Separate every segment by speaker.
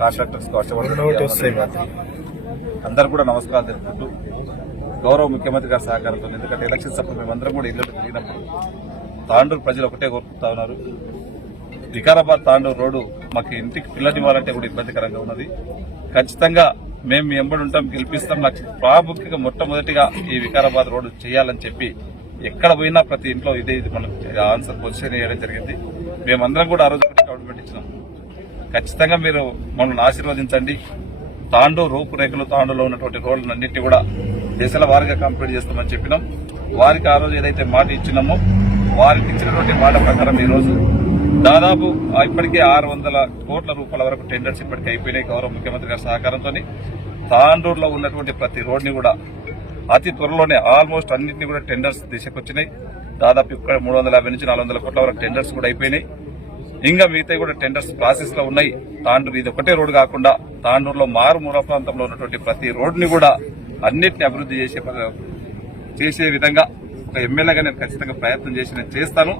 Speaker 1: Contractors అందరు కూడా నమస్కారం తెలుపుకుంటూ గౌరవ ముఖ్యమంత్రి గారి సహకారంతో ఎందుకంటే ఎలక్షన్స్ అప్పుడు మేమందరం కూడా ఇల్లు తిరిగినప్పుడు తాండూరు ప్రజలు ఒకటే కోరుకుంటా ఉన్నారు. వికారాబాద్ తాండూరు రోడ్డు మాకు ఇంటికి పిల్లలు ఇవ్వాలంటే కూడా ఇబ్బందికరంగా ఉన్నది. ఖచ్చితంగా మేము మీ ఎంబడి ఉంటాం గెలిపిస్తాం. నాకు ప్రాముఖ్యంగా మొట్టమొదటిగా ఈ వికారాబాద్ రోడ్డు చేయాలని చెప్పి ఎక్కడ పోయినా ప్రతి ఇంట్లో ఇదే ఇది మనం ఆన్సర్ పొజిషన్ చేయడం జరిగింది. మేమందరం కూడా ఆ రోజు గవర్నమెంట్ ఇచ్చినాం. ఖచ్చితంగా మీరు మమ్మల్ని ఆశీర్వదించండి. తాండూ రూపురేఖలు తాండూలో ఉన్నటువంటి రోడ్లన్నింటినీ కూడా దశల వారిగా కంప్లీట్ చేస్తామని చెప్పినాం. వారికి ఆ రోజు ఏదైతే మాట ఇచ్చినామో వారికి ఇచ్చినటువంటి మాట ప్రకారం ఈరోజు దాదాపు ఇప్పటికే ఆరు వందల కోట్ల రూపాయల వరకు టెండర్స్ ఇప్పటికే అయిపోయినాయి గౌరవ ముఖ్యమంత్రి గారి సహకారంతో తాండూరులో ఉన్నటువంటి ప్రతి రోడ్ని కూడా అతి త్వరలోనే ఆల్మోస్ట్ అన్నింటినీ కూడా టెండర్స్ దిశకు వచ్చినాయి దాదాపు ఇక్కడ మూడు వందల యాభై నుంచి నాలుగు వందల కోట్ల వరకు టెండర్స్ కూడా అయిపోయినాయి. ఇంకా మిగతా కూడా టెండర్స్ ప్రాసెస్లో ఉన్నాయి. తాండూరు ఇది ఒకటే రోడ్డు కాకుండా తాండూరులో మారుమూల ప్రాంతంలో ఉన్నటువంటి ప్రతి రోడ్డుని కూడా అన్నిటిని అభివృద్ధి చేసే చేసే విధంగా ఒక ఎమ్మెల్యేగా నేను ఖచ్చితంగా ప్రయత్నం చేసి నేను చేస్తాను.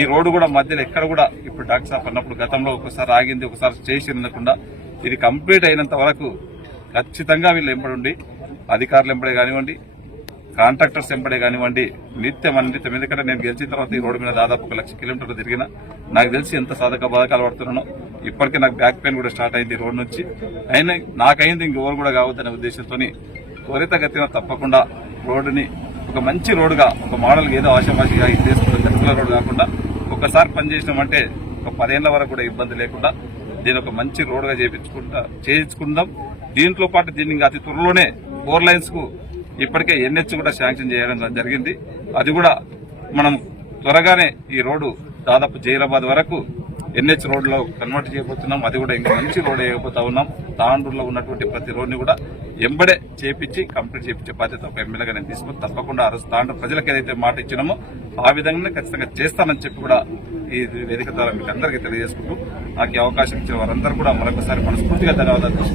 Speaker 1: ఈ రోడ్డు కూడా మధ్యలో ఎక్కడ కూడా ఇప్పుడు డాక్టర్ సాబ్ అన్నప్పుడు గతంలో ఒకసారి ఆగింది ఒకసారి చేసి ఉండకుండా ఇది కంప్లీట్ అయినంత వరకు ఖచ్చితంగా వీళ్ళు ఎంబడి అధికారులు ఎంబడే కానివ్వండి కాంట్రాక్టర్స్ ఎంబడే కానివ్వండి నిత్యం అన్నిత్యం ఎందుకంటే నేను గెలిచిన తర్వాత ఈ రోడ్డు మీద దాదాపు ఒక లక్ష కిలోమీటర్లు తిరిగిన నాకు తెలిసి ఎంత సాధక బాధకాలు పడుతున్నానో ఇప్పటికే నాకు బ్యాక్ పెయిన్ కూడా స్టార్ట్ అయింది రోడ్ నుంచి. అయినా నాకైంది ఇంకెవరు కూడా కావద్దనే ఉద్దేశంతో త్వరితగతిన తప్పకుండా రోడ్డుని ఒక మంచి రోడ్డుగా ఒక మోడల్ ఏదో ఆశామాషిగా ఇది చేసుకుంటే గతికుల రోడ్డు కాకుండా ఒకసారి పనిచేసినామంటే ఒక పదేళ్ళ వరకు కూడా ఇబ్బంది లేకుండా దీని ఒక మంచి రోడ్డుగా చేయించుకుంటా చేయించుకుందాం. దీంట్లో పాటు దీన్ని ఇంకా అతి త్వరలోనే ఫోర్ లైన్స్కు ఇప్పటికే ఎన్హెచ్ కూడా శాంక్షన్ చేయడం జరిగింది. అది కూడా మనం త్వరగానే ఈ రోడ్డు దాదాపు జైరాబాద్ వరకు ఎన్హెచ్ రోడ్లో కన్వర్ట్ చేయబోతున్నాం. అది కూడా ఇంకా మంచి రోడ్ వేయబోతా ఉన్నాం. తాండూరులో ఉన్నటువంటి ప్రతి రోడ్ని కూడా ఎంబడే చేపించి కంప్లీట్ చేయించే బాధ్యత ఒక ఎమ్మెల్యేగా నేను తీసుకుని తప్పకుండా ఆ రోజు తాండూరు ప్రజలకు ఏదైతే మాట ఇచ్చినామో ఆ విధంగానే ఖచ్చితంగా చేస్తానని చెప్పి కూడా ఈ వేదిక ద్వారా మీకు అందరికీ తెలియజేసుకుంటూ నాకు అవకాశం ఇచ్చిన వారందరూ కూడా మరొకసారి మనస్ఫూర్తిగా ధన్యవాదాలు